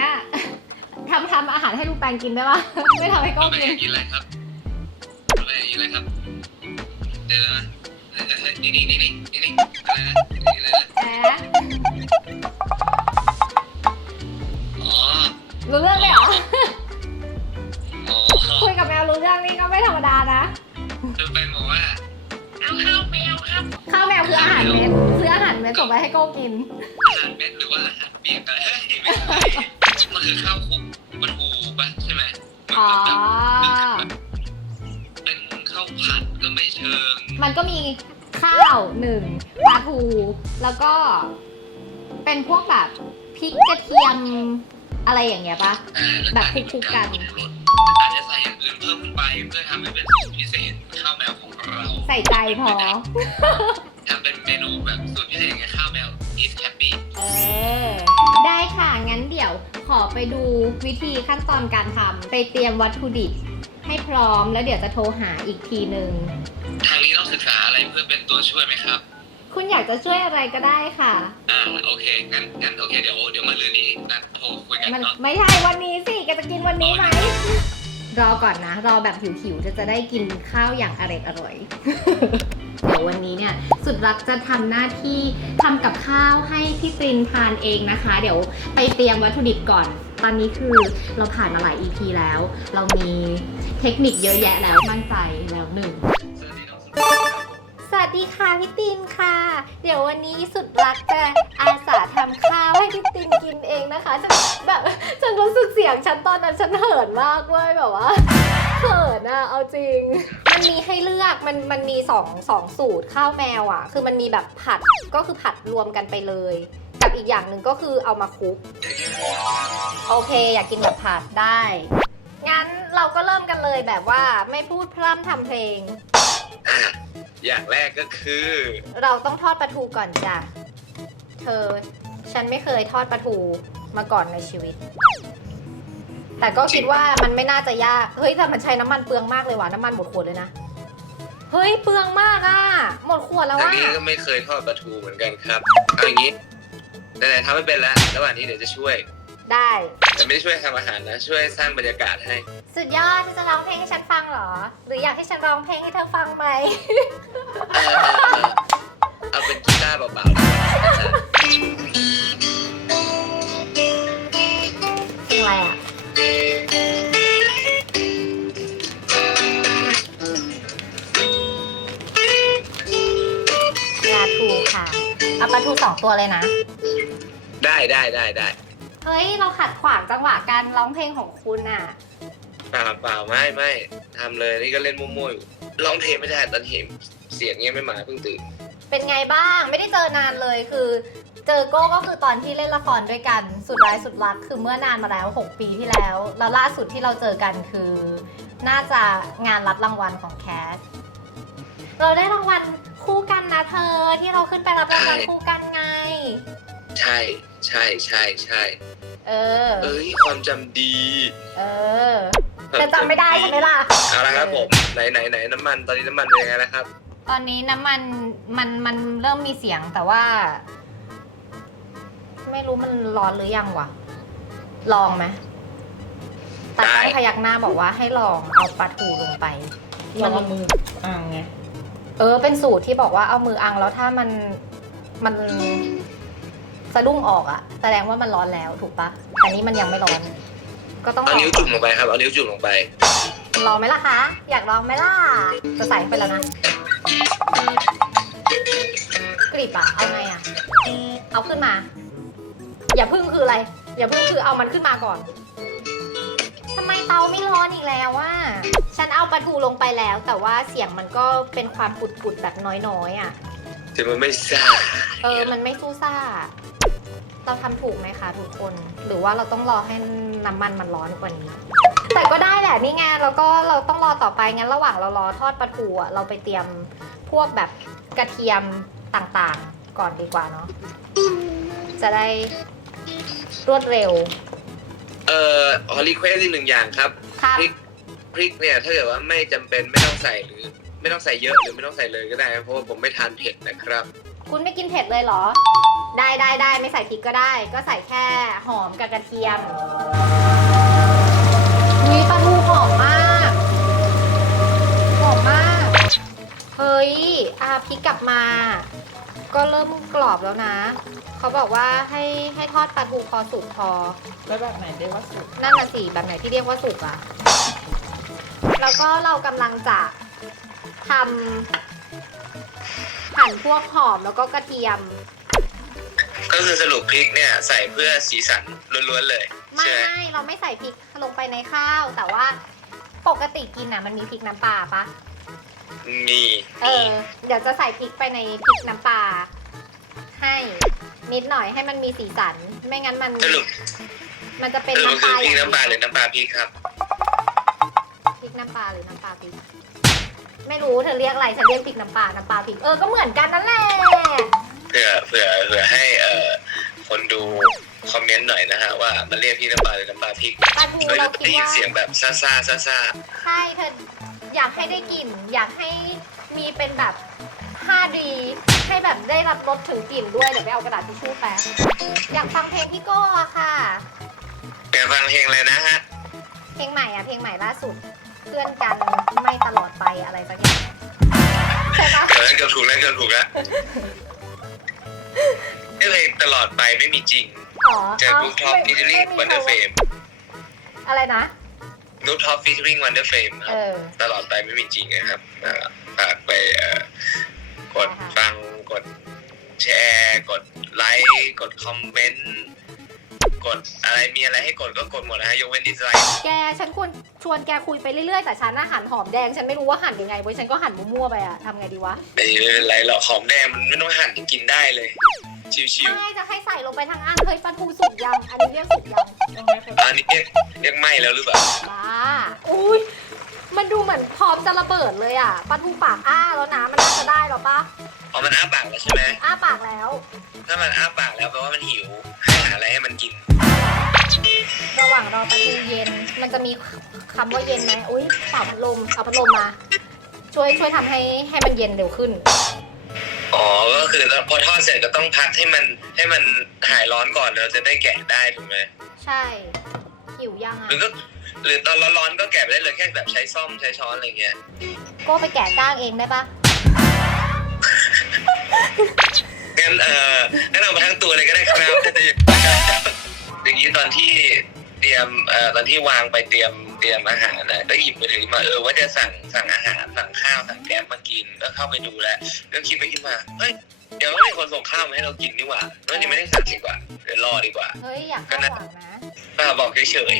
นเนี้ยทำทำอาหารให้ลูกแปงกินได้ปะไม่ทำให้โก็ไม่กิอนยากกินอะไรครับไม่อยากกินอะไรครับเดี๋ยวนะเฮ้ยเฮ้ยนี่นี่นี่นี่นี่นี่อะไรนะนี่อะไรนะแอะอ๋อรู้เรื่องเลยเหรออ๋อคุยกับแมวรู้เรื่องนี่ก็ไม่ธรรมดานะคือเป็นบอกว่าเอาข้าวแมวครับข้าวแมวคืออาหารเม็ดคืออาหารเม็ดส่งไปให้โก้กินอาหารเม็ดหรือว่าอาหารเปียกอะไรเฮ้ยไม่ใช่มันคือข้าวคลุกปลาทูปะใช่ไหมมันอ๋อแบบเป็นข้าวผัดก็ไม่เชิงมันก็มีข้าวหนึ่งปลาทูแล้วก็ เป็นพวกแบบพริกกระเทียมอะไรอย่างเงี้ยปะ อ่าล้วแบบคลุกๆกันอาจจะใส่อย่างอื่นเพิ่มขึ้นไปเพื่อทำให้เป็นสูตรพิเศษข้าวแมวของเราใส่ใจพอ ทำเป็นเมนูแบบสูตรพิเศษไงข้าวแมว is happy เออ ได้ค่ะ งั้นเดี๋ยว ขอไปดูวิธีขั้นตอนการทำไปเตรียมวัตถุดิบให้พร้อมแล้วเดี๋ยวจะโทรหาอีกทีหนึ่งทางนี้ต้องศึกษาอะไรเพื่อเป็นตัวช่วยไหมครับ คุณอยากจะช่วยอะไรก็ได้ค่ะ อ่าโอเคงั้นงั้นโอเคเดี๋ยวเดี๋ยวมาลืนนี้นัดโทรคุยกันมันเนาะไม่ใช่วันนี้สิแกจะกินวันนี้ไหม รอก่อนนะ รอแบบหิวๆจะจะได้กินข้าวอย่างอร่อยอร่อย เดี๋ยววันนี้เนี่ยสุดรักจะทำหน้าที่ทำกับข้าวให้พี่ปรินทานเองนะคะ เดี๋ยวไปเตรียมวัตถุดิบก่อน ตอนนี้คือเราผ่านมาหลาย EP แล้ว เรามีเทคนิคเยอะแยะแล้วมั่นใจแล้วหนึ่งสวัสดีค่ะพี่ตินค่ะ เดี๋ยววันนี้สุดรักจะอาสาทำข้าวให้พี่ตินกินเองนะคะฉันแบบฉันรู้สึกเสียงฉันตอนนั้นฉันเหินมากเว้ยแบบว่าเหินอะเอาจริง มันมีให้เลือกมันมันมีสองสองสูตรข้าวแมวอะคือมันมีแบบผัดก็คือผัดรวมกันไปเลย กับอีกอย่างหนึ่งก็คือเอามาคลุก โอเค อยากกินแบบผัดได้ งั้นเราก็เริ่มกันเลยแบบว่าไม่พูดพร่ำทำเพลงอะอย่างแรกก็คือ เราต้องทอดปลาทูก่อนจ้ะ เธอ ฉันไม่เคยทอดปลาทูมาก่อนในชีวิต แต่ก็คิดว่ามันไม่น่าจะยาก เฮ้ยแต่มันใช้น้ำมันเปลืองมากเลยว่ะน้ำมันหมดขวดเลยนะ เฮ้ยเปลืองมากอะ หมดขวดแล้วทางอะนี้ก็ไม่เคยทอดปลาทูเหมือนกันครับเอาอย่างนี้ไหนๆทำไม่เป็นแล้วระหว่างนี้เดี๋ยวจะช่วย ได้ แต่ไม่ได้ช่วยทำอาหารนะ ช่วยสร้างบรรยากาศให้ สุดยอดที่จะร้องเพลงให้ฉันฟังเหรอ หรืออยากให้ฉันร้องเพลงให้เธอฟังไหม เออเออเออเอาเป็นกีตาร์เบาๆดีกว่าเพลงอะไรอะ ปลาทูสองตัวเลยนะ ได้ได้ได้ได้เฮ้ย เราขัดขวางจังหวะการร้องเพลงของคุณอะ เปล่าเปล่าไม่ไม่ทำเลยนี่ก็เล่นมั่วๆอยู่ร้องเพลงไม่ได้ตอนเห็นเสียงเงี้ยไม่มาเพิ่งตื่นเป็นไงบ้างไม่ได้เจอนานเลยคือ เจอโก้ก็คือตอนที่เล่นละครด้วยกันสุดร้ายสุดรักคือเมื่อนานมาแล้ว 6 ปีที่แล้ว แล้วล่าสุดที่เราเจอกันคือ น่าจะงานรับรางวัลของแคสเราได้รางวัลคู่กันนะเธอ ที่เราขึ้นไปรับรางวัลคู่กันไง ใช่ใช่ใช่ใช่เออ เอ้ยความจำดีเออแต่จำไม่ได้ใช่ไหมล่ะ เอาละครับผมไหนไหนไหนน้ำมันตอนนี้น้ำมันเป็นยังไงแล้วครับ ตอนนี้น้ำมันมันมันเริ่มมีเสียงแต่ว่า ไม่รู้มันร้อนหรือยังวะลองไหมแต่ได้ก็พยักหน้าบอกว่าให้ลองเอาปลาทูลงไปเราเอามืออ่างไง เออ เป็นสูตรที่บอกว่าเอามืออังแล้วถ้ามันมันสะดุ้งออกอะแสดงว่ามันร้อนแล้วถูกปะแต่นี้มันยังไม่ร้อน ก็ต้องลเอาองนิ้วจุ่มลงไปครับ เอานิ้วจุ่มลงไป ลองไหมล่ะคะ อยากลองไหมล่ะจะใส่เข้าไปแล้วนะกรีบอะเอาไงอะเอาขึ้นมา อย่าพึ่งคืออะไร อย่าพึ่งคือเอามันขึ้นมาก่อนทำไม เตาไม่ร้อนอีกแล้วว่า ฉันเอาปลาทูลงไปแล้ว แต่ว่าเสียงมันก็เป็นความปุดๆแบบน้อยๆอะถึงมันไม่ซ่าเออ มันไม่สู้ซ่า เราทำถูกไหมคะทุกคน หรือว่าเราต้องรอให้น้ำมันมันร้อนกว่านี้ แต่ก็ได้แหละนี่ไงแล้วก็เราต้องรอต่อไปงั้นระหว่างเรารอทอดปลาทูอะเราไปเตรียมพวกแบบกระเทียมต่างๆ ก่อนดีกว่าเนาะ จะได้รวดเร็ว เอ่อขอรีเควสอีกหนึ่งอย่างครับครับ พริกพริกเนี่ยถ้าเกิดว่าไม่จำเป็นไม่ต้องใส่หรือ ไม่ต้องใส่เยอะหรือไม่ต้องใส่เลยก็ได้ครับเพราะว่าผมไม่ทานเผ็ดนะครับ คุณไม่กินเผ็ดเลยเหรอ ได้ได้ได้ไม่ใส่พริกก็ได้ ก็ใส่แค่หอมกับกระเทียมมีปลาทูหอมมาก หอมมาก เฮ้ยอาพริกกลับมา ก็เริ่มกรอบแล้วนะ เขาบอกว่าให้ให้ทอดปลาทูพอสุกพอ แล้วแบบไหนได้ว่าสุกนั่นน่ะสิแบบไหนที่เรียกว่าสุกอะแล้วก็เรากำลังจะทำหั่นพวกหอมแล้วก็กระเทียม ก็คือสรุปพริกเนี่ยใส่เพื่อสีสันล้วนๆเลยไม่ใช่ไหมไม่เราไม่ใส่พริกลงไปในข้าว แต่ว่าปกติกินอะมันมีพริกน้ำปลาปะ มีเออ เดี๋ยวจะใส่พริกไปในพริกน้ำปลาให้นิดหน่อยให้มันมีสีสัน ไม่งั้นมัน สรุปมันจะเป็นสรุปน้ำปคือลาพริกอย่างน้ำปลาหเดีรืยอวน้ำปลาพริกครับ พริกน้ำปลาหรือน้ำปลาพริก ไม่รู้เธอเรียกอะไรฉันเรียกพริกน้ำปลา น้ำปลาพริก เออ ก็เหมือนกันนั่นแหละเผื่อเผื่อเผื่อให้เอ่อคนดูคอมเมนต์หน่อยนะฮะว่ามันเรียกพริกน้ำปลาหรือน้ำปลาพริกปลาทูเคยเราคิดได้ยินว่า เสียงแบบซ่าซ่าซ่าซ่าใช่เธอ อยากให้ได้กลิ่น อยากให้มีเป็นแบบ 5D ให้แบบได้รับรสถึงกลิ่นด้วยเดี๋ยวไปเอากระดาษทิชชู่แป๊บอยากฟังเพลงพี่โก้อะค่ะ แกฟังเพลงอะไรนะฮะ เพลงใหม่อะเพลงใหม่ล่าสุด เพื่อนกันไม่ตลอดไปอะไรสักอย่างใช่ปะเดี๋ยวนั้นเกือบถูกแล้วเกือบถูกแล้วนี่เพลงตลอดไปไม่มีจริง อ๋อจากเารูปท็อปไม่ฟีเจอริ่งไม่มีวันเดอร์เฟม อะไรนะ รูปท็อปฟีเจอริ่งวันเดอร์เฟมคเอรับ อ ตลอดไปไม่มีจริงนะครับอ่าฝากไปเอ่อกดค่ะฟังกดแชร์ กดไลค์กดคอมเมนต์กดอะไรมีอะไรให้กดก็กดหมดนะฮะยกเว้นดิสไลค์แกฉันควรชวนแกคุยไปเรื่อยๆ แต่ฉันน่ะหั่นหอมแดงฉันไม่รู้ว่าหั่นยังไงเว้ยฉันก็หั่นมั่วๆไปอะทำไงดีวะ ไม่เป็นไรหรอกหอมแดงมันไม่ต้องหั่นกินได้เลย ชิวไม่จะให้ใส่ลงไปทั้งอันเฮ้ยปลาทูสุกยังอันนี้เรียกสุกยังต้องให้เขาๆอันนี้เรียกเรียกไหมแล้วหรือเปล่าบ้าอุ้ยมันดูเหมือนพร้อมจะระเบิดเลยอะปลาทูปากอ้าแล้วนะมันน่าจะได้หรอปะพอมันอ้าปากแล้วใช่ไหมอ้าปากแล้วถ้ามันอ้าปากแล้วแปลว่ามันหิวให้หาอะไรให้มันกินระหว่างรอปลาทูเย็น มันจะมีคำว่าเย็นไหมอุ้ยเป่าพัดลมเอาพัดลมมา ช่วยช่วยทำให้ให้มันเย็นเร็วขึ้น อ๋อ ก็คือพอทอดเสร็จก็ต้องพักให้มันให้มันหายร้อนก่อนเราจะได้แกะได้ถูกไหมใช่ หิวยังหรืออะก็หรือตอนร้อนๆก็แกะไปได้เลยแค่แบบใช้ซ่อมใช้ช้อนอะไรเงี้ย โก็ไปแกะก้างเองได้ปะงั้นเอ่องั้นเอามาทั้งตัวเลยก็ได้ครับถ้าจะอย่างนี้ตอนที่เตรียมเอ่อตอนที่วางไปเตรียม เตรียมอาหารนะก็หยิบมือถือมาเออว่าจะสั่งสั่งอาหารสั่งข้าวสั่งแกร็บมากินก็เข้าไปดูแล้วก็คิดไปคิดมาเฮ้ยเดี๋ยวไม่มีคนส่งข้าวมาให้เรากินนี่หว่าแล้วยังไม่ได้สั่งดีกว่าเดี๋ยวรอดีกว่าเฮ้ยอยากคาดหวังนะป้าบอกเฉย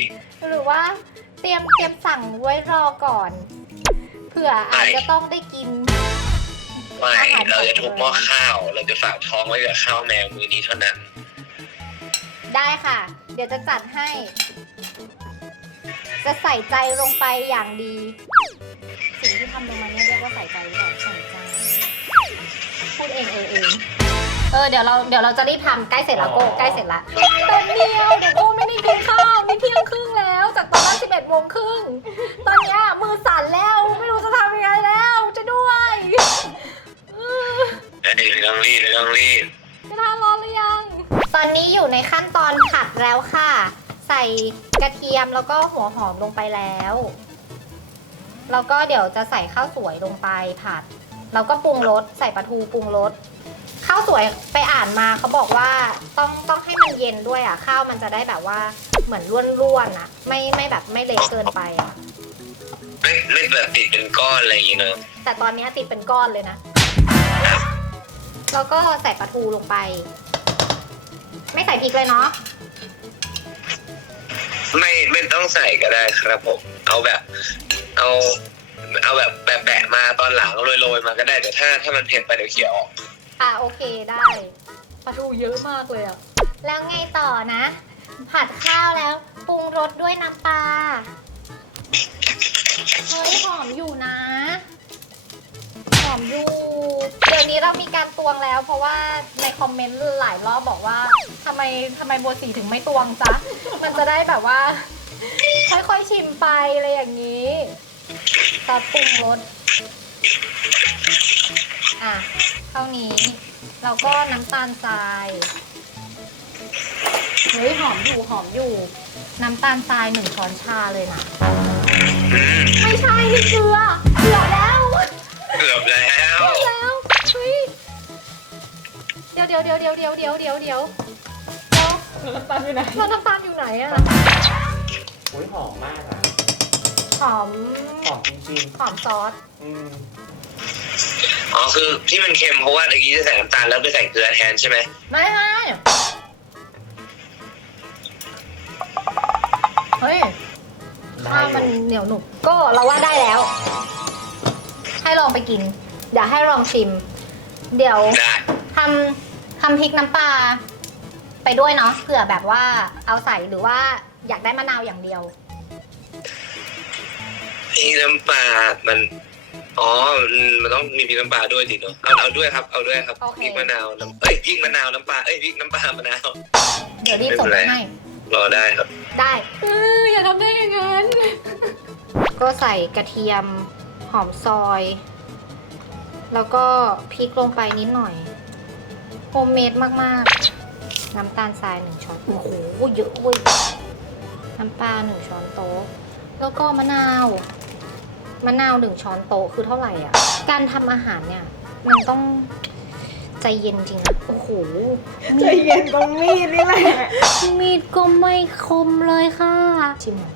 หรือว่าเตรียมเตรียมสั่งไว้รอก่อนเผื่ออาจจะต้องได้กินๆไม่เราจะทุบหม้อข้าว เราจะฝากท้องไว้กับข้าวแมวมือนี้เท่านั้น ได้ค่ะ เดี๋ยวจะจัดให้ จะใส่ใจลงไปอย่างดี สิ่งที่ทำลงมาเนี่ยเรียกว่าใส่ใจหรือเปล่าใส่ใจพูดเองเออเองเออเดี๋ยวเราเดี๋ยวเราจะรีบทำใกล้เสร็จแล้วโก้ใกล้เสร็จละแป๊บเดียวเดี๋ยวโก้ไม่ได้กินข้าวนี่ ส่กระเทียมแล้วก็หัวหอมลงไปแล้ว แล้วก็เดี๋ยวจะใส่ข้าวสวยลงไปผัด แล้วก็ปรุงรสใส่ปลาทูปรุงรสข้าวสวยไปอ่านมาเขาบอกว่าต้องต้องให้มันเย็นด้วยอะ ข้าวมันจะได้แบบว่าเหมือนร่วนๆอะไม่ไม่แบบไม่เละเกินไปอะไม่ไม่แบบติดเป็นก้อนอะไรอย่างเงี้ยเนอะแต่ตอนนี้ติดเป็นก้อนเลยนะ แล้วก็ใส่ปลาทูลงไป ไม่ใส่พริกเลยเนาะ ไม่ไม่ต้องใส่ก็ได้ครับผม เอาแบบ เอา เอาแบบแปะๆมาตอนหลังโรยๆมาก็ได้แต่ถ้าถ้ามันเผ็ดไปเดี๋ยวเคี่ยวออกอะโอเคได้ปลาทูเยอะมากเลยอะ แล้วไงต่อนะ ผัดข้าวแล้วปรุงรสด้วยน้ำปลาเฮ้ยหอมอยู่นะหอมอยู่ นี้เรามีการตวงแล้ว เพราะว่าในคอมเมนต์หลายรอบบอกว่าทำไมทำไมโบวสีถึงไม่ตวงจ๊ะ มันจะได้แบบว่า ค่อยๆชิมไปอะไรอย่างนี้ซอสปรุงรสอะเท่านี้แล้วก็น้ำตาลทรายเฮ้ยหอมอยู่หอมอยู่ น้ำตาลทรายหนึ่งช้อนชาเลยนะไม่ใช่นี่เกลือเกลือแล้ว เกือบแล้วแล้วเฮ้ย เดี๋ยวเดี๋ยวเดี๋ยวเดี๋ยวเดี๋ยวเดี๋ยวเดี๋ยวเดี๋ยวเดี๋ยวน้ำตาลอยู่ไหนแล้วน้ำตาลอยู่ไหนอะโอ้ยหอมมากอะหอมหอมจริงหอมซอสๆอืมอ๋อคือที่มันเค็มเพราะว่าเมื่อกี้จะใส่น้ำตาลแล้วไปใส่เกลือแทนใช่ไหมไม่ไม่เฮ้ยได้ข้าวอมันยู่เหนียวหนุบก็เราว่าได้แล้ว ให้ลองไปกิน เดี๋ยวให้ลองชิม เดี๋ยว ได้ ทำทำพริกน้ำปลาไปด้วยเนาะเผื่อแบบว่าเอาใส่หรือว่าอยากได้มะนาวอย่างเดียว พริกน้ำปลา มัน อ๋อ มันต้องมีพริกน้ำปลาด้วยดิเนาะ เอาเอาด้วยครับ เอาด้วยครับโอเค พริกมะนาวน้ำเอ้ยพริกมะนาวน้ำปลา เอ้ยพริกน้ำปลามะนาว เดี๋ยวรีบส่งไปให้ รอได้ครับ ได้เอออย่าทำได้อย่างนั้น ก็ใส่กระเทียมหอมซอย แล้วก็พริกลงไปนิดหน่อย โฮมเมดมากๆ น้ำตาลทรายหนึ่งช้อนโอ้โหเยอะเว้ยน้ำปลาหนึ่งช้อนโต๊ะ แล้วก็มะนาวมะนาวหนึ่งช้อนโต๊ะคือเท่าไหร่อะ การทำอาหารเนี่ย มันต้องใจเย็นจริงนะโอ้โหใจเย็นตรงมีดนี่แหละ มีดก็ไม่คมเลยค่ะชิมหน่อย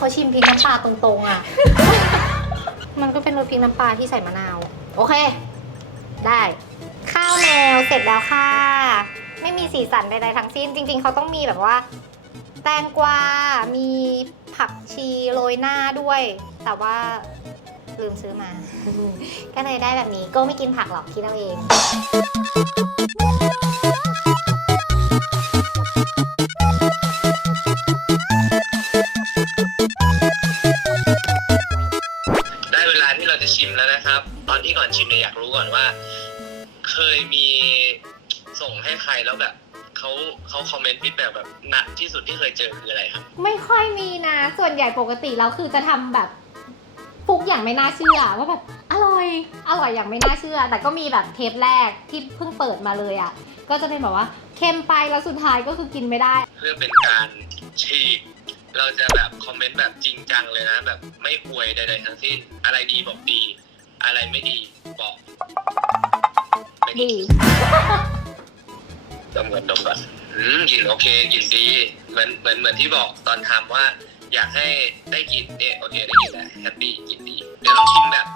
เขาชิมพริกน้ำปลาตรงๆอะ มันก็เป็นรสพริกน้ำปลาที่ใส่มะนาว โอเค ได้ ข้าวแมวเสร็จแล้วค่ะ ไม่มีสีสันใดๆทั้งสิ้น จริง ๆ เขาต้องมีแบบว่า แตงกวา มีผักชีโรยหน้าด้วย แต่ว่าลืมซื้อมา ก็เลยได้แบบนี้ ก็ไม่กินผักหรอกคิดเอาเอง วนใหญ่ปกติเราคือจะทำแบบฟุกอย่างไม่น่าเชื่อว่าแบบอร่อยอร่อยอย่างไม่น่าเชื่อ แต่ก็มีแบบเทปแรกที่เพิ่งเปิดมาเลยอะ่ะ ก็จะเป็นแบบว่าเค็มไปแล้วสุดท้ายก็คือกินไม่ได้ เพื่อเป็นการฉีกเราจะแบบคอมเมนต์แบบจริงจังเลยนะ แบบไม่อวยใดๆทั้งสิ้น อะไรดีบอกดี อะไรไม่ดีบอกไม่ดีดีดมก่อนดมก่อนอืมกลินโอเคกลินดีเหมือนเหมือนเหมือนที่บอกตอนทำว่า อยากให้ได้กลินเนี่ยโอเคได้กลินแล้วแฮปปี้กลินดีเดี๋ยวต้องชิมแบบ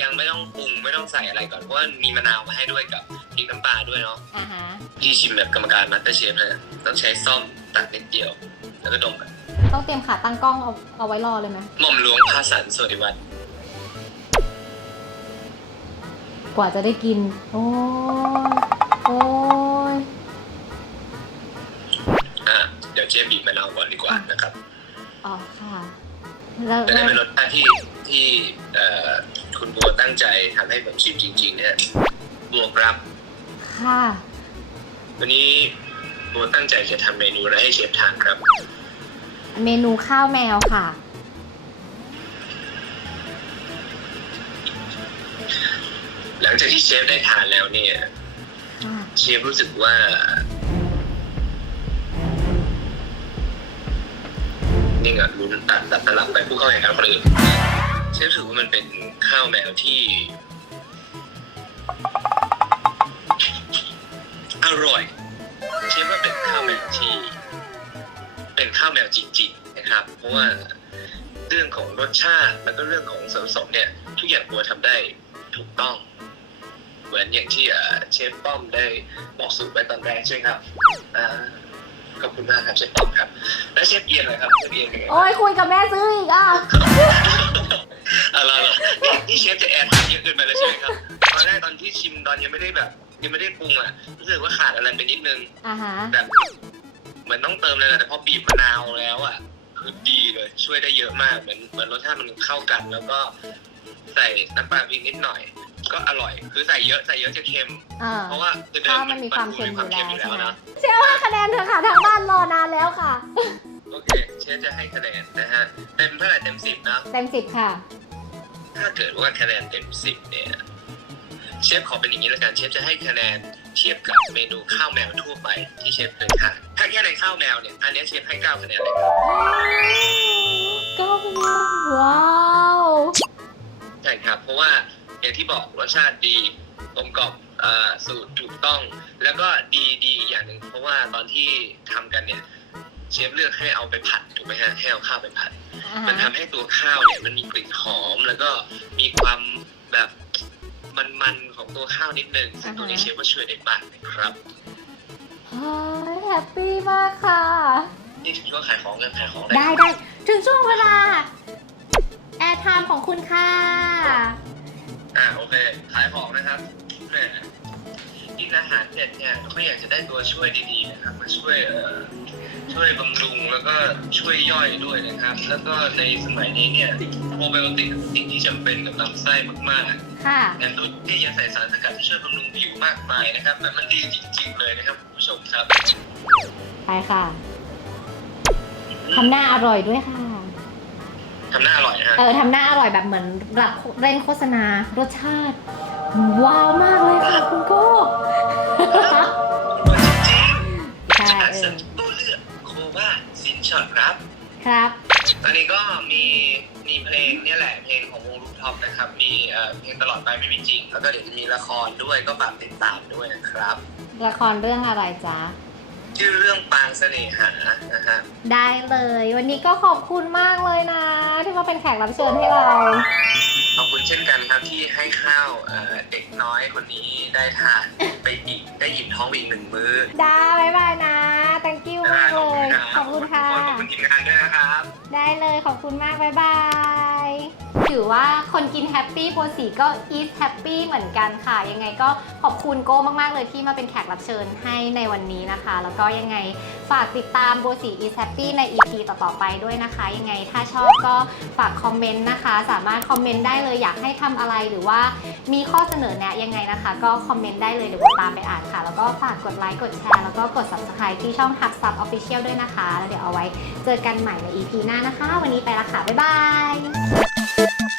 ยังไม่ต้องปรุงไม่ต้องใส่อะไรก่อนเพราะว่ามีมะนาวมาให้ด้วยกับพริกน้ำปลาด้วยเนาะอ่าฮะที่ชิมแบบกรรมการมาสเตอร์เชฟนะต้องใช้ซ่อมตัดนิดเดียว แล้วก็ดมกันต้องเตรียมขาตั้งกล้องเอาเอาไว้รอเลยไหมหม่อมหลวงพาสันสวัสดิวัฒน์กว่าจะได้กิน โอ้ยโอ้ย อะเดี๋ยวเชฟบีบมะนาวก่อนดีกว่านะครับ อ๋อค่ะแล้วจะได้เป็นรสชาติที่ที่เอ่อคุณบัวตั้งใจทำให้ผมชิมจริง ๆ เนี่ยบวกรับ ค่ะ วันนี้บัวตั้งใจจะทำเมนูอะไรให้เชฟทานครับ เมนูข้าวแมวค่ะ หลังจากที่เชฟได้ทานแล้วเนี่ย ค่ะ เชฟรู้สึกว่า นี่ไงลุ้นตัดตัดตลับไปผู้เข้าแข่งขันคนอื่นเชฟรู้สึกว่ามันเป็นข้าวแมวที่ อร่อยเชฟว่าเป็นข้าวแมวที่ เป็นข้าวแมวจริงๆนะครับ เพราะว่าเรื่องของรสชาติแล้วก็เรื่องของส่วนผสมเนี่ย ทุกอย่างบัวทำได้ถูกต้อง เหมือนอย่างที่เอ่อเชฟป้อมได้บอกสูตรไปตอนแรกใช่ไหมครับอ่า ขอบคุณมากครับเชฟป้อมครับ แล้วเชฟเอียนเลยครับ เชฟเอียนเป็นไงโอ้ยคุยกับแม่ซื้ออีกอะ อะไรเหรอนี่นี่เชฟจะแอดทานเยอะเกินไปแล้วใช่ไหมครับ ตอนแรกตอนที่ชิมตอนยังไม่ได้แบบ ยังไม่ได้ปรุงอะ รู้สึกว่าขาดอะไรไปนิดนึง อ่าฮะ แบบเหมือนต้องเติมเลยแหละแต่พอบีบมะนาวแล้วอะคือดีเลยช่วยได้เยอะมากเหมือนเหมือนรสชาติมันเข้ากัน แล้วก็ใส่น้ำปลาพริกนิดหน่อย ก็อร่อย คือใส่เยอะใส่เยอะจะเค็ม อ่าเพราะว่าคือเดิข้าวมันมีความเค็มนอยู่มีแล้วใช่ไหมนะเชื่อว่าคะแนนเธอค่ะทางบ้านรอนานแล้วค่ะ โอเคเชฟจะให้คะแนนนะฮะเต็มเท่าไหร่เต็มสิบนะ เต็มสิบค่ะ ถ้าเกิดว่าคะแนนเต็มสิบเนี่ยเชฟขอเป็นอย่างนี้แล้วกันเชฟจะให้คะแนนเทียบกับเมนูข้าวแมวทั่วไปที่เชฟเคยทานถ้าแค่ในข้าวแมวเนี่ยอันเนี้ยเชฟให้เก้าคะแนนเลยครับก็ว้าว ใช่ครับเพราะว่า อย่างที่บอกรสชาติดีกลมกล่อมอ่าสูตรถูกต้อง แล้วก็ดีดีอีกอย่างหนึ่งเพราะว่าตอนที่ทำกันเนี่ยเชฟเลือกให้เอาไปผัดถูกไหมฮะให้เอาข้าวไปผัดอ่ามันฮะทำให้ตัวข้าวเนี่ยมันมีกลิ่นหอม แล้วก็มีความแบบมันๆของตัวข้าวนิดนึงซึ่งตัวนี้เชฟว่าช่วยได้มากนะครับเฮ้ยแฮปปี้มากค่ะนี่ถือว่าขายของเรื่องขายของได้ได้ถึงช่วงเวลาแอร์ไทม์ของคุณค่ะ อ่าโอเคขายของนะครับแหมกินอาหารเสร็จเนี่ยก็อยากจะได้ตัวช่วยดีๆนะครับมาช่วยเอ่อช่วยบำรุงแล้วก็ช่วยย่อยด้วยนะครับ แล้วก็ในสมัยนี้เนี่ยโปรไบโอติกเป็นสิ่งที่จำเป็นกับลำไส้มากๆ ค่ะ แอนดูที่ยังใส่สารสกัดที่ช่วยบำรุงผิวมากมายนะครับมันมันดีจริงๆเลยนะครับคุณผู้ชมครับ ไปค่ะทำหน้าอร่อยด้วยค่ะ ทำหน้าอร่อยนะฮะเออทำหน้าอร่อยแบบเหมือนรับเร่งโฆษณารสชาติ ว้าวมากเลยค่ะคุณโก้อร่อยจริงใช่ๆอาเอเซอนตู้เลือกโคว่าสินช็อตครับ ครับ ตอนนี้ก็มีมีเพลงเนี่ยแหละเพลงของวงลูกท็อปนะครับ มีเอ่อเพลงตลอดไปไม่มีจริง แล้วก็เดี๋ยวจะมีละครด้วยก็ฝากติดตามด้วยนะครับ ละครเรื่องอะไรจ๊ะ ชื่อเรื่องปางเสน่หานะฮะได้เลย วันนี้ก็ขอบคุณมากเลยนะ ที่มาเป็นแขกรับเชิญให้เรา ขอบคุณเช่นกันครับที่ให้ข้าวเอ่อเด็กน้อยคนนี้ได้ทานไปอีกได้หยิบท้องไปอีกหนึ่งมื้อจ้าบ๊ายบายนะ thank you มากเลย ขอบคุณค่ะ ขอบคุณทีมงานด้วยนะครับ ได้เลยขอบคุณมาก บ๊ายบาย ถือว่าคนกินแฮปปี้โปรสีก็ eat happy เหมือนกันค่ะ ยังไงก็ขอบคุณโก้มากๆเลยที่มาเป็นแขกรับเชิญให้ในวันนี้นะคะ แล้วก็ยังไงฝากติดตามโบสี eat happy ใน EP ต่อๆไปด้วยนะคะ ยังไงถ้าชอบก็ฝากคอมเมนต์นะคะ สามารถคอมเมนต์ได้เลยอยากให้ทำอะไรหรือว่ามีข้อเสนอแนะยังไงนะคะ ก็คอมเมนต์ได้เลยเดี๋ยวตามไปอ่านค่ะ แล้วก็ฝากกดไลค์กดแชร์แล้วก็กด subscribe ที่ช่อง Hub Sub Official ด้วยนะคะ แล้วเดี๋ยวเอาไว้เจอกันใหม่ใน EP หน้านะคะ วันนี้ไปละค่ะ บ๊ายบาย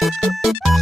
Thank you.